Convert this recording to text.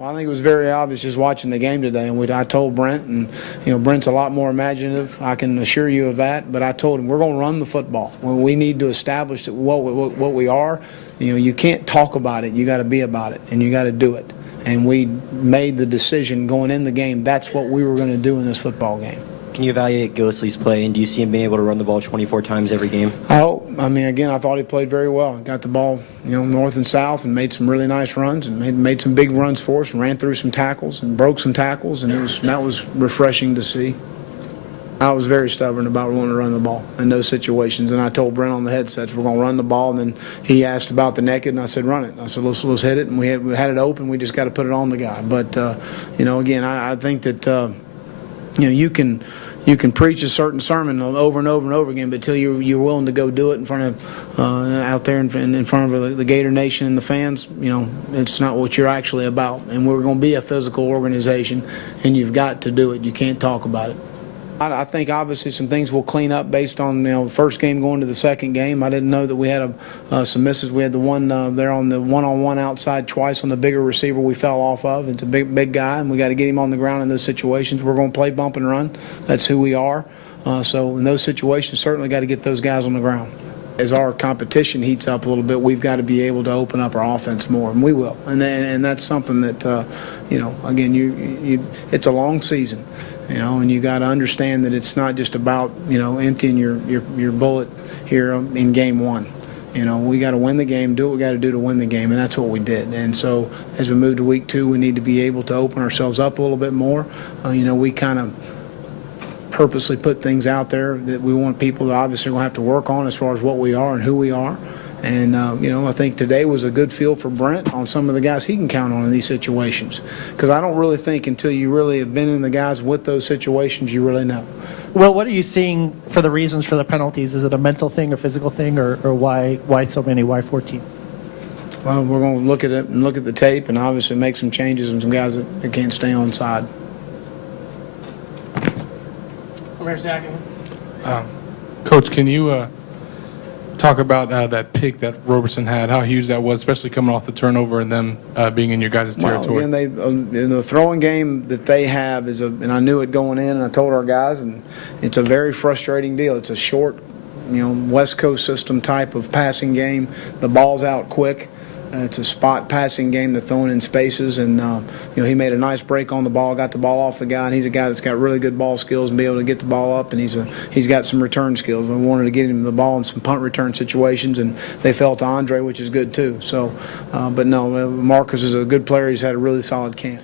Well, I think it was very obvious just watching the game today, and I told Brent, and Brent's a lot more imaginative. I can assure you of that. But I told him we're going to run the football. When we need to establish what we are, you can't talk about it. You got to be about it, and you got to do it. And we made the decision going in the game. That's what we were going to do in this football game. Can you evaluate Ghostly's play, and do you see him being able to run the ball 24 times every game? Again, I thought he played very well. Got the ball, north and south, and made some really nice runs, and made some big runs for us, and ran through some tackles, and broke some tackles, and that was refreshing to see. I was very stubborn about wanting to run the ball in those situations, and I told Brent on the headsets, we're going to run the ball, and then he asked about the naked, and I said, run it. I said, let's hit it, and we had it open. We just got to put it on the guy. But, again, I think that, you can preach a certain sermon over and over and over again, but until you're willing to go do it in front of out there in front of the Gator Nation and the fans, it's not what you're actually about. And we're going to be a physical organization, and you've got to do it. You can't talk about it. I think obviously some things will clean up based on the first game going to the second game. I didn't know that we had some misses. We had the one there on the one-on-one outside twice on the bigger receiver we fell off of. It's a big guy, and we got to get him on the ground in those situations. We're going to play bump and run. That's who we are. So in those situations, certainly got to get those guys on the ground. As our competition heats up a little bit, we've got to be able to open up our offense more, and we will. And that's something that, again, it's a long season. And you got to understand that it's not just about, emptying your bullet here in game one. We got to win the game, do what we got to do to win the game, and that's what we did. And so as we move to week 2, we need to be able to open ourselves up a little bit more. We kind of purposely put things out there that we want people to obviously going to have to work on as far as what we are and who we are. And, I think today was a good feel for Brent on some of the guys he can count on in these situations. Because I don't really think until you really have been in the guys with those situations, you really know. Well, what are you seeing for the reasons for the penalties? Is it a mental thing, a physical thing, or why so many? Why 14? Well, we're going to look at it and look at the tape and obviously make some changes and some guys that can't stay on side. Coach, can you talk about that pick that Roberson had, how huge that was, especially coming off the turnover and them being in your guys' territory? Well, again, in the throwing game that they have and I knew it going in, and I told our guys, and it's a very frustrating deal. It's a short, West Coast system type of passing game. The ball's out quick. It's a spot passing game. They're throwing in spaces, and he made a nice break on the ball, got the ball off the guy, and he's a guy that's got really good ball skills and be able to get the ball up, and he's got some return skills. We wanted to get him the ball in some punt return situations, and they fell to Andre, which is good too. So, but no, Marcus is a good player. He's had a really solid camp.